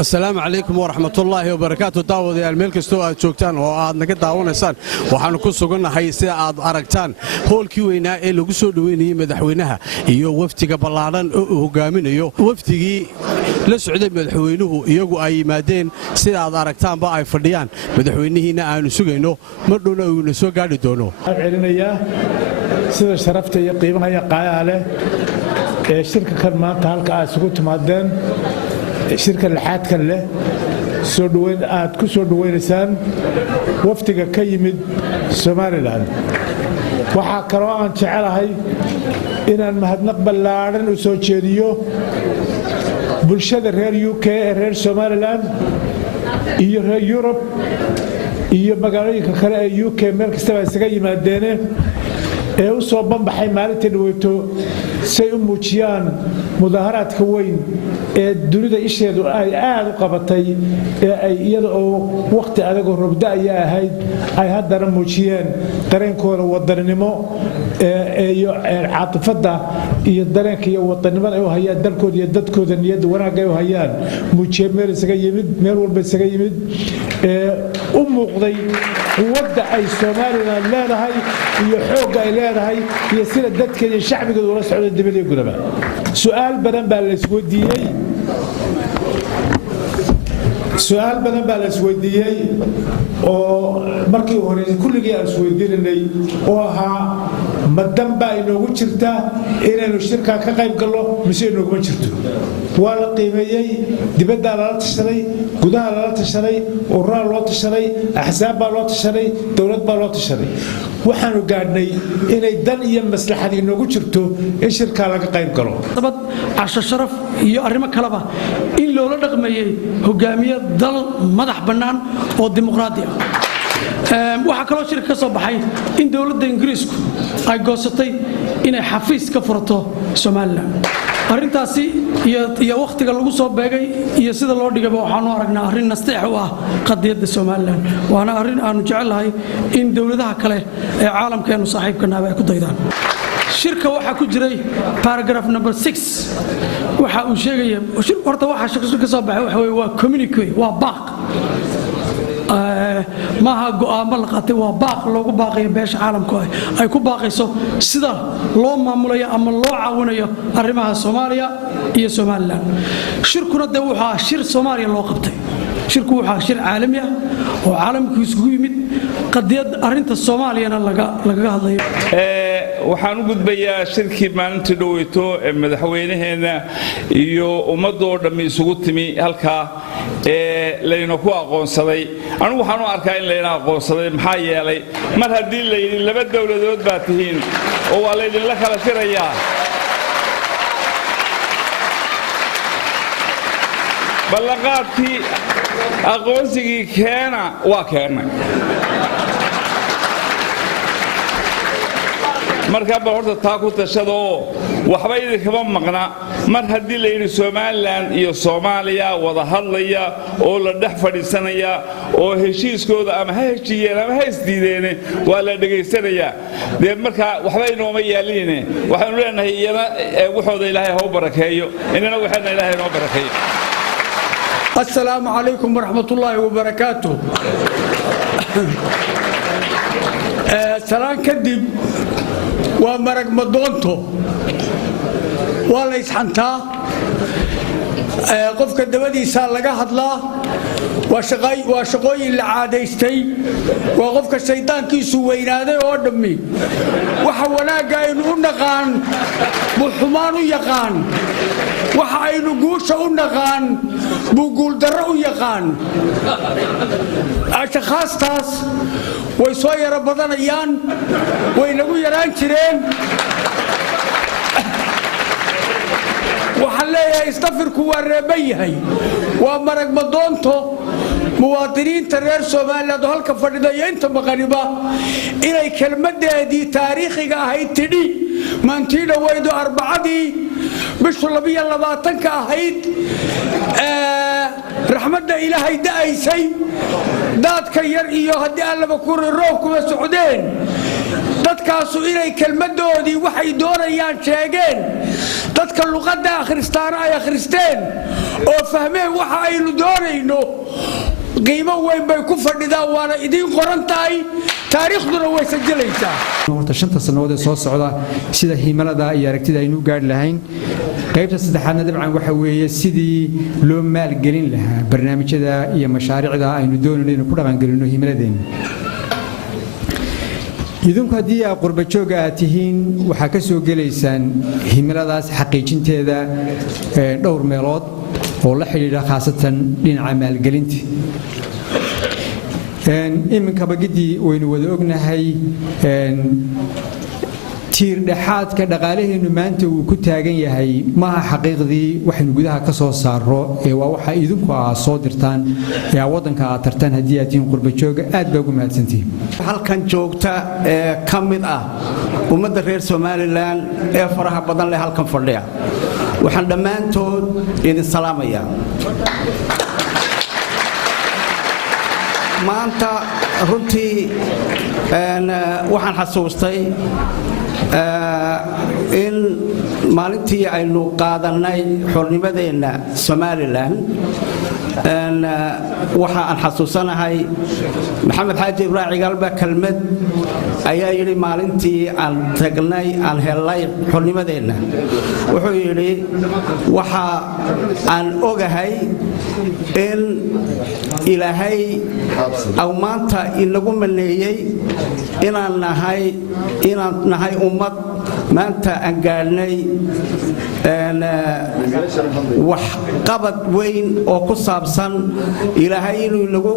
السلام عليكم ورحمة الله وبركاته. داود يا الملك استوى جوجتان وعاد نقد داونسان waxaan ku suganahay si aad aragtaan hoolkii weynaa ee lagu soo dhaweynayay madaxweynaha iyo waftiga ballaaran oo hogaaminayo waftigii la socday madaxweynuhu iyagu ay yimaadeen sida aad aragtaanba ay fadhiyaan madaxweynihiina aanu sugayno madhowna uu soo gaari doono celinaya sida sharafta iyo qiimaha qaayaha leh ee shirka kan maanta halka ay isugu timaadeen shirka laxaadkan leh soo dhaweyn aad ku soo dhaweynaysaan waftiga ka yimid Soomaaliland waxa kale oo aan jecelahay inaan mahadnaq ballaaran u soo jeediyo bulshada reer UK ee reer Soomaaliland iyo reer Europe iyo magaalooyinka kale ee UK meel kasta ay isaga yimaadeen ee u soo banbaxay maalintii dhaweyto say u muujiyaan mudaharaadka weyn ee dunida isheedu ay aad u qabatay ee ay iyada oo waqti adag oo robda ay ahayd ay haddana muujiyeen dareenkooda wadaninimo iyo caatifada iyo dareenka iyo wadanimada ay u hayaan dalkooda iyo dadkooda niyadda wanaag ay u hayaan muujiyeen meel walba isaga yimid u muuqday quwadda ay Soomaaliland leedahay iyo xoogga ay leedahay iyo sida dadka iyo shacbiga ula socdo dibadda gudaba su'aal badan baa la isweydiiyay oo markii hore kulligii aan isweydiinay oo ahaa madan baa inoogu jirta inaynu shirka ka qayb galno mise inoogu jirto waa la qiimeeyay dibadda la tashaday gudaha la tashaday urur loo tashaday axsaab baa loo tashaday dawlad baa loo tashaday waxaanu gaadhnay inay dan iyo maslaxad inoogu jirto in shirka laga qayb galo dabad casho sharaf iyo arrimo kaleba in loola dhaqmeeyay hogaamiye dal madax bannaan oo dimuqraadi ah waxa kaloo shirka ka soo baxay in dawladda Ingiriisku ay goosatay inay xafiis ka furato Soomaaliland arrintaasi iyo waqtiga lagu soo beegay iyo sida loo dhigay waxaanu aragnaa arrin nasteex u ah qadiyadda Soomaaliland waana arrin aanu jecelahay in dawladaha kale ee caalamkeenu saaxiibkanaaba ay ku daydaan shirka waxa ku jiray paragraph number 6 waxa uu sheegay horta waxa shirka ka soo baxay waxa weeye waa communique waa baaq maaha go'aamo la qaatay waa baaq loogu baaqayo beesha caalamka ay ku baaqayso sida loo maamulayo ama loo caawinayo arrimaha Soomaaliya iyo Soomaaliland shirkuna de waxa shir Soomaaliya loo qabtay shirku waxa shir caalami ah oo caalamku isugu yimid qadiyad arrinta Soomaaliyana laga hadlayo waxaan u gudbayaa shirkii maalintii dhaweyto ee madaxweynaheena iyo ummadda oo dhammi isugu timi halka layna ku aqoonsaday anigu waxaan u arkaa in layna aqoonsaday maxaa yeelay mar haddii la yidhi laba dawladood baa tihiin oo waa laydinla kala shirayaa ballanqaadkii aqoonsigii keena waa keennay marka bal horta taa ku tashado waxba idinkama maqna mar haddii la yidhi Soomaaliland iyo Soomaaliya wada hadlaya oo la dhex fadhiisanaya oo heshiiskooda ama ha heshiiyeen ama ha isdiideen waa la dhageysanayaa dee marka waxba inooma yaaliine waxaanu leenahay iyana waxooda Ilaahay ha u barakeeyo inana waxaana Ilaahay noo barakeeyo السلام عليكم ورحمة الله وبركاته سلام كدب ومرق مدونتو ولا يسحنتا قفك الدبدي سال لقى هدلا وشقوي اللي عاديستي وقفك الشيطان كيسو وينادي ودمي وحونا قاين ونقان بحمان يقان وحاينو قوشة ونقان بقول درو يقان أشخاص تاس ويسوي ربضان ايان وينقو يران شرين وحليها يستفر كواربيهي ومرق مدونتو مواطنين ترير Soomaaliya halka fadhiya inta maqaniba inay kelmadda di taariikhiga ahayd tidhi maantiina waydo arbacadii bisha 22 ka ahayd raxmadda Ilaahay daaysay dadka yar iyo hadii alla ku roob kuma socdeen dadkaasu inay kelmadoodii waxay doonayaan sheegeen dadka luqadda akhristaana ay akhristeen oo fahmeen waxa aynu doonayno qiimo weyn bay ku fadhidaan waana idiin qoran tahay taariikhduna way sajilaysaa horta 5 sanadood ee soo socda sida himalada iyo aragtida aynu gaari lahayn qaybta saddexaadna dabcan waxa weeye sidii loo maalgelin lahaa barnaamijyada iyo mashaariicda aynu doonayno inaan ku dhaqan galino himaladeena idinku haddii aad qurba jooga aad tihiin waxaa ka soo gelaysaan himiladaas xaqiijinteeda dhowr meelood oo la xidhiidha khaasatan dhinaca maalgelinta iminka bagidii waynu wada ognahay tiir dhexaadka dhaqaalaheenu maanta uu ku taagan yahay maaha xaqiiqdii waxaynu gudaha ka soo saarro ee waa waxa idinku aad soo dirtaan ee waddanka aad tartaan haddii aad tihiin qurba jooga aad baa ugu mahadsantihiin halkan joogta ee ka mid ah ummadda reer Somaliland ee faraha badan leh halkan fadhiya waxaan dhammaantood idin salaamayaa maanta runtii waxaan xasuustay in maalintii aynu qaadanay xornimadeenna Somaliland waxa aan xasuusanahay maxamed xaaji ibraahim galba kalmad ayaa yiri maalintii aan tagnay aan helay xornimadeenna wuxuu yiri waxa aan ogahay in ilaahay aw maanta inagu maneeyay inaan nahay ummad maanta aan gaarnay wax qabad weyn oo ku saabsan ilaahay inuu nagu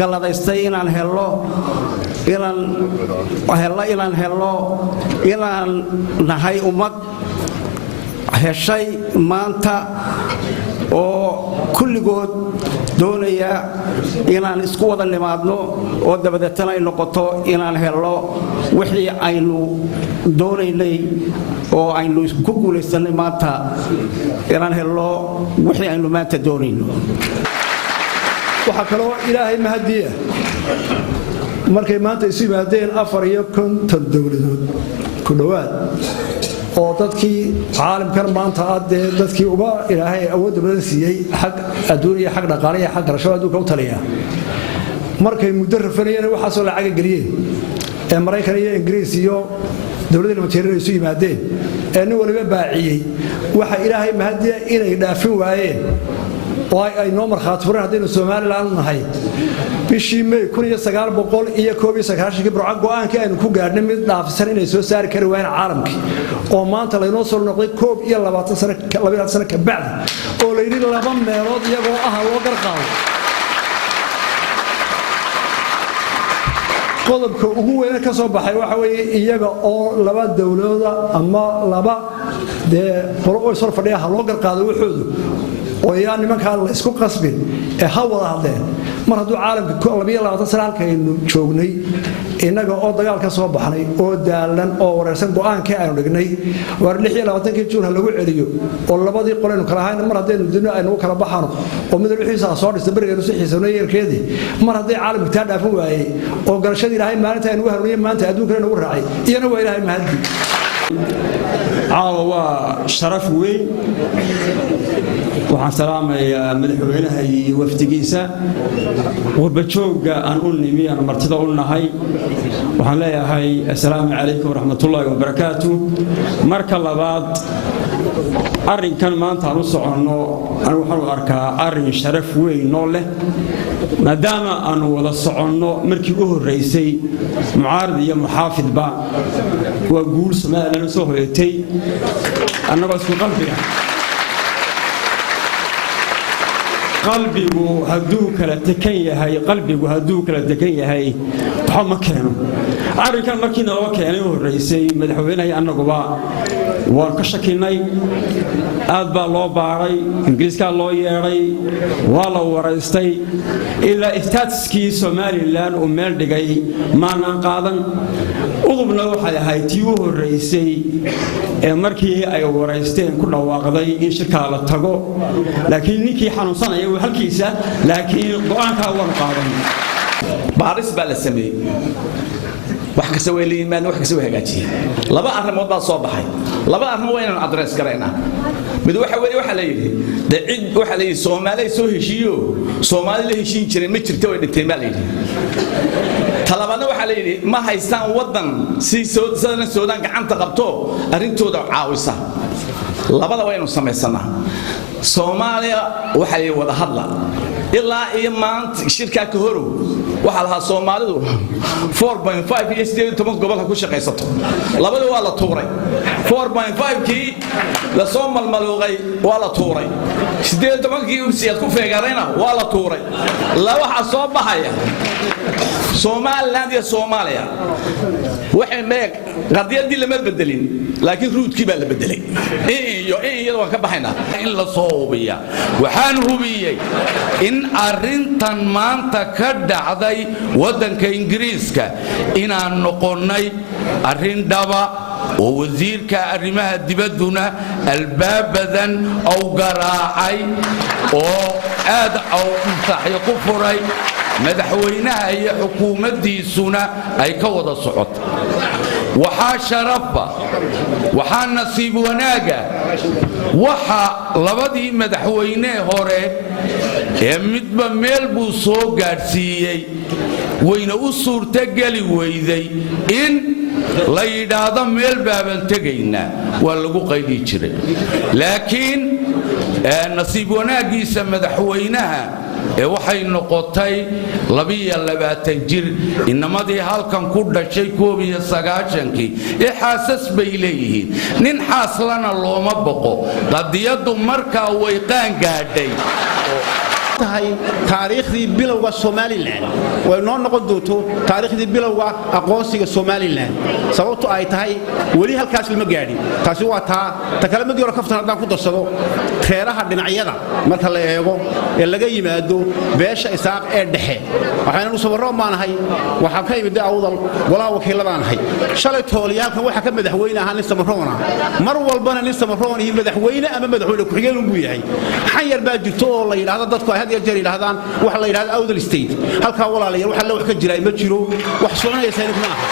galadaystay inaan nahay ummad heshay maanta oo kulligood doonaya inaan isku wada nimaadno oo dabadeetana ay noqoto inaan helno wixii aynu doonaynay oo aynu ku guulaysanay maanta inaan helno wixii aynu maanta doonayno waxa kaloo ilaahay mahadiya markay maanta isu yimaadeen 54 dowladood ku dhawaad oo dadkii caalamkan maanta aadee dadkii uga ilaahay awood badan siiyay xaq adduunyo xaq dhaqaale iyo xaq garasho adduunka u taliya markay muddo rafanayeen waxa soo lacag galiyeen ee Mareykan iyo Ingiriis iyo dawladda mateerial isu yimaadeen ee nin waliba baaciyay waxa ilaahay mahadiya inay dhaafin waayeen oo ay noo marxaad furan hadaynu Soomaaliland nahay bishii May 1991 burcad go'aankii aynu ku gaarnay mid dhaafsan inay soo saari kari waayeen caalamka oo maanta la inoo soo noqday 22 sano ka bacdi oo la yiri laba meelood iyagoo ah loo garqaado qodobka ugu weyn ka soo baxay waxa weeye iyaga oo laba dawladooda ama laba qolo oo soo fadhiya loo garqaado wuxuudu oo yaa nimanka la isku qasbin ee hawada hadleen mar hadduu caalamka 22 sano halkaynu joognay inaga oo dagaal ka soo baxnay oo daalan oo wareersan go'aankii aynu dhignay war 26 Juun lagu celiyo oo labadii qolaynu kala hayna mar haddaynu dino aynu kala baxano oo mid wixiisa soo dhistay barigeenu si xiisanay yeelkeedii mar haddii caalamku taa dhaafin waayay oo garashadii ilaahay maalinta aynu harnay maanta adduunka nagu raacay iyana waa ilaahay mahadi caawa sharaf weyn waxaan salaamayaa madaxweynaha iyo wafdigiisa qurba jooga aan u nimi aan martida u nahay waxaan leeyahay assalaamu calaykum waraxmatullaahi wabarakaatuh marka labaad arrinkan maanta aan u soconno aan waxaan u arkaa arrin sharaf weyn noo leh maadaama aanu wada soconno markii u horreysay mucaarad iyo muxaafidba waa guul Soomaaliland soo hoyatay annagoo isku qalbiga qalbigu hadduu kala takan yahay waxa ma keeno arrinkan markii naloo keenay u horreysay madaxweynaha annaguba waan ka shakinay aad baa loo baaray ingiriiska loo yeeray waa la waraystay ilaa istaatiskii Somaliland oo meel dhigay maanan qaadan udubna waxay ahayd tii u horreysay ee markii ay waraysteen ku dhawaaqday in shirka la tago laakiin ninkii xanuunsanaya uu halkiisa laakiin go'aanka waan qaadan baaris baa la sameeyay wax ka soo weeliyeen wax ka soo hagaajiyay laba arrimood baa soo baxay laba arrin waa inaan address garaynaa mid waxa weeye waxa la yidhi cid waxa la yidhi Soomaaliya soo heshiiyo Soomaali la heshiin jiray ma jirto way dhintay baa la yidhi talabana waxa la yidhi ma haystaan wadan si Suudaan gacanta qabto arrintooda caawisa labada waa inuu samaysanaa Soomaaliya waxa ay wada hadla ilaa iyo maanta shirka ka horo waxa laha Soomaalidu 4.5 iyo 18 gobolka ku shaqeysato labada waa la tuuray 4.5 kii la soo malmaluuqay waa la tuuray 18 kii umsiyad ku feegarayna waa la tuuray la waxa soo baxaya Soomaaliland iyo Soomaaliya waxay meeg qadiyadii lama bedelin laakiin ruudkii baa la bedelay iyadoo waan ka baxaynaa in la soo hubiya waxaan hubiyay in arrintan maanta ka dhacday waddanka Ingiriiska inaan noqonnay arrin dhaba oo wasiirka arrimaha dibadduna albaabadan oo garaacay oo aad oo saxiix ku furay madaxweynaha iyo xukuumaddiisuna ay ka wada socoto waxaa sharafa waxaa nasiib wanaaga waxa labadii madaxweyne hore ee midba meel buu soo gaadhsiiyey wayna u suurtageli weyday in la yidhaahdo meel baaban tegaynaa waa lagu qaydhi jiray laakiin nasiib wanaagiisa madaxweynaha waxay noqotay 22 jir inamadii halkan ku dhashay 19 ee xaasas bay leeyihiin nin xaaslana looma boqo qadiyadu markaa way qaan gaadhay tahay taariikhdii bilowga Somaliland way noo noqon doonto taariikhdii bilowga aqoonsiga Somaliland sababtu ay tahay wali halkaas lama gaadhin taasi waa ta kala mid yaro kaftan hadaan ku darsado reeraha dhinacyada marka la eego ee laga yimaado beesha isaaq ee dhexe waxaanu sawirro maanahay waxa ka yimid awdal walaa wakiiladanahay shalay tooliyaalkan waxa ka madaxweynaha nin Samaroona mar walbana nin Samaroona iyo madaxweyne ama madaxweyne ku xigeen uu yahay xan yar baa jirto oo la yiraahdo dadku ay had jeer yiraahdaan waxa la yiraahdo awdal state halka walaalayaal waxa la wax ka jiray ma jiro wax soconaysa ma aha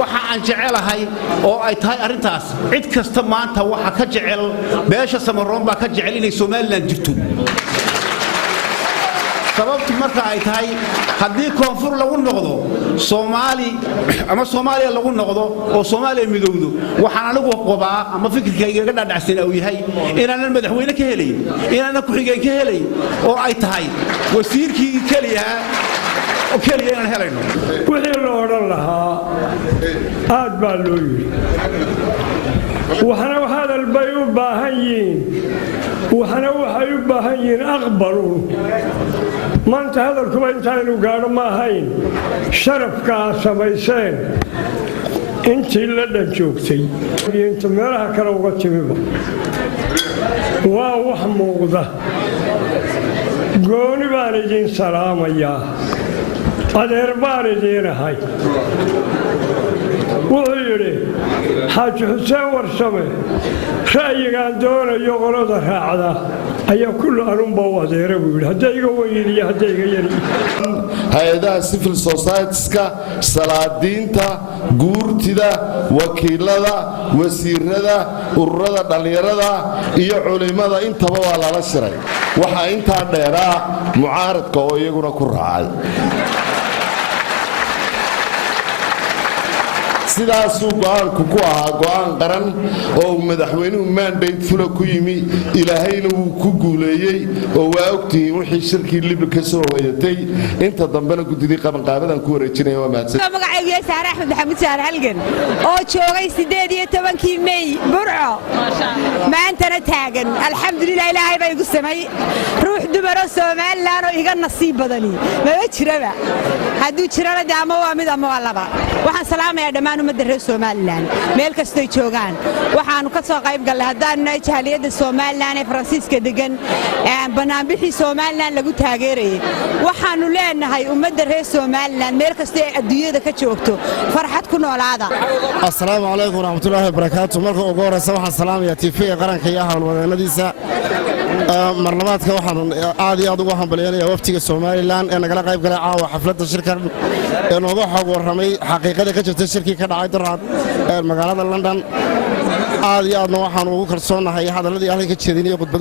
waxa aan jecelahay oo ay tahay arintaas cid kasta maanta waxa ka jecel beesha Samaroon baa ka jecel inay Somaliland jirto sababtu marka ay tahay hadii koonfur lagu noqdo Soomaali ama Soomaaliya lagu noqdo oo Soomaaliya midowdo waxaan anigu qabaa ama fikirkayga ka dhadhacsan oo yahay inaan madaxweyne ka helay inaan ku xigeen ka helay oo ay tahay wasiirkii kaliya oo kaliya inaan helayno wixii la oran lahaa aad baa loo yiri waxana hadal bay u baahan yihiin waxana waxay u baahan yihiin aqbalu maanta hadalkuba intaaynu gaadho ma ahayn sharafkaa samayseen intii la dhan joogtay inta meelaha kale uga timiba waa wax muuqda gooni baan idin salaamayaa adeer baan idiinahay wuxuu yidhi xaaji xuseen warsame ra'yigaan doonayo qolada raacda ayaa kullu anunba u adeera buu yidhi hadday iga weyn iyo hadday iga yar hay-adaha civil societies-ka salaadiinta guurtida wakiilada wasiirada ururada dhallinyarada iyo culimada intaba waa lala shiray waxaa intaa dheeraa mucaaradka oo iyaguna ku raacay sidaasuu go'aanku ku ahaa go'aan qaran oo madaxweynuhu mandate fula ku yimi ilaahayna wuu ku guuleeyey oo waa ogtihiin wixii shirkii libna ka soo hoyatay inta dambena gudidii qabanqaabadan ku wareejinaya waa mahadsan magacaygu Saare Axmed Maxamed Saare halgan oo joogay 18 May Burco maantana taagan alxamdulillaah ilaahay baa igu samay ruux dumaro Soomaaliland oo iga nasiib badani ma jiraba hadduu jirana ama waa mid ama waa laba waxaan salaamayaa dhammaan ummadda reer Soomaaliland meel kasta ay joogaan waxaanu ka soo qayb galnay haddaan jaaliyadda Soomaaliland ee Faransiiska degan banaanbixii Soomaaliland lagu taageerayay waxaanu leenahay ummadda reer Soomaaliland meel kasta ay adduunyada ka joogto farxad ku noolaada assalaamu calaykum waraxmatullaahi wabarakaatuh marka ugu horeysa waxaan salaamayaa TV qaranka iyo hawlwadeenadiisa marlabaadka waxaan aad iyo aad ugu hambalyeynaya waftiga Soomaaliland ee nagala qayb galay caawa xafladda shirkan ee nooga xog warramay xaqiiqada ka jirta shirkii ka dhacay Daraad ee magaalada London aad iyo aadna waxaan ugu kalsoonahay hadalladii halka ka jeedinay khudbada